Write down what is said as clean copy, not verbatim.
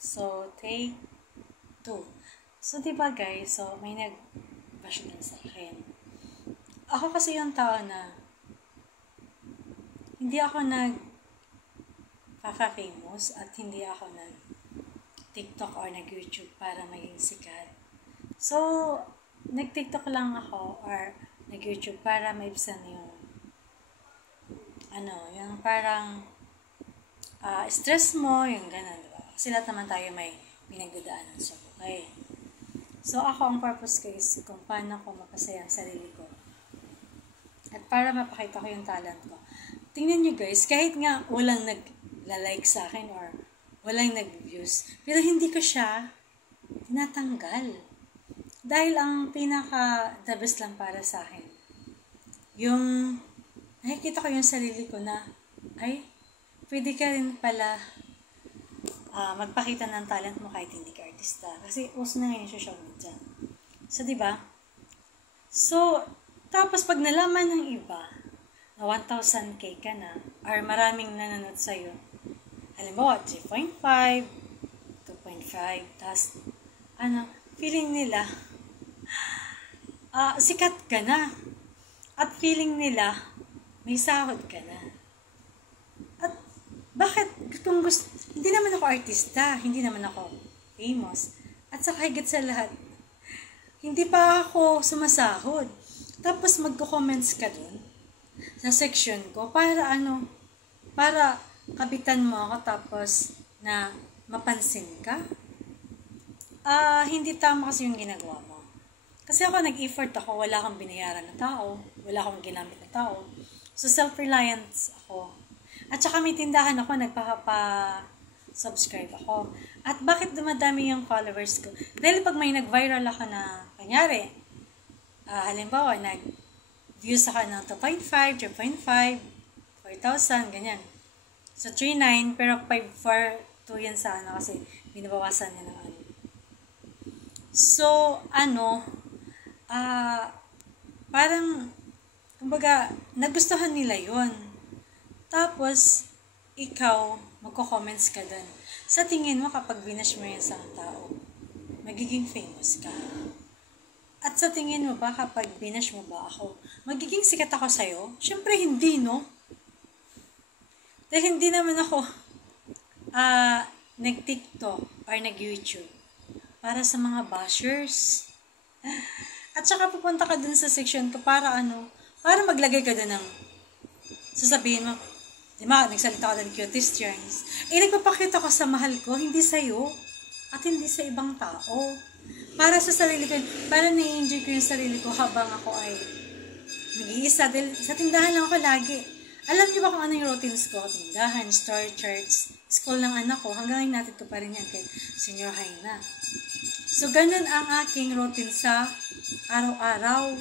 So, take 2. So, diba guys, so may nag-bash din sa akin. Ako kasi yung tao na hindi ako nag-famous at hindi ako nag-TikTok or nag-YouTube para maging sikat. So, nag-TikTok lang ako or nag-YouTube para maibsan yung yung parang stress mo, yung gano'n, diba? Kasi lahat naman tayo may pinagdadaanan sa buhay. So, ako ang purpose ko is kung paano ko mapasaya ang sarili ko. At para mapakita ko yung talent ko. Tingnan nyo guys, kahit nga walang nag-like sa akin or walang nag-views, pero hindi ko siya tinatanggal. Dahil ang pinaka-the best lang para sa akin, yung nakikita ko yung sarili ko na, ay, pwede ka rin pala magpakita ng talent mo kahit hindi ka artista. Kasi uso na ngayon sa social media. So, diba? So, tapos pag nalaman ng iba na 1,000k ka na, or maraming nanonood sa'yo, halimbawa, 3.5, 2.5, tapos, feeling nila, sikat ka na. At feeling nila, may sahod ka na. At bakit? Kung gusto, hindi naman ako artista, hindi naman ako famous. At saka higit sa lahat, hindi pa ako sumasahod. Tapos magko-comments ka dun sa section ko para para kabitan mo ako tapos na mapansin ka. Hindi tama kasi yung ginagawa mo. Kasi ako nag-effort ako, wala akong binayaran na tao, wala akong ginamit na tao. So self-reliance ako. At saka may tindahan ako, nagpapa-subscribe ako. At bakit dumadami yung followers ko? Dahil pag may nag-viral ako na, kanyari, halimbawa, nag-views ako ng 2.5, 3.5, 4,000, ganyan. So, 3.9, pero 5.42 yan sa kasi binabawasan niya ng So, parang, kumbaga, nagustuhan nila yun. Tapos, ikaw, magko-comments ka dun. Sa tingin mo, kapag binash mo yung isang tao, magiging famous ka. At sa tingin mo ba, kapag binash mo ba ako, magiging sikat ako sa'yo? Siyempre, hindi, no? Dahil hindi naman ako nag-TikTok or nag-YouTube para sa mga bashers. At saka pupunta ka dun sa section ko para para maglagay ka dun ng sasabihin mo, di ba, nagsalita ka ng cutest yarns. Nagpapakita ko sa mahal ko, hindi sa'yo. At hindi sa ibang tao. Para sa sarili ko, para na-enjoy ko yung sarili ko habang ako ay nag-iisa. Dahil sa tindahan lang ako lagi. Alam niyo ba kung ano yung routines ko? Tindahan, store, church, school ng anak ko. Hanggang ngayon natin ko pa rin yan kahit senior high na. So, ganun ang aking routine sa araw-araw.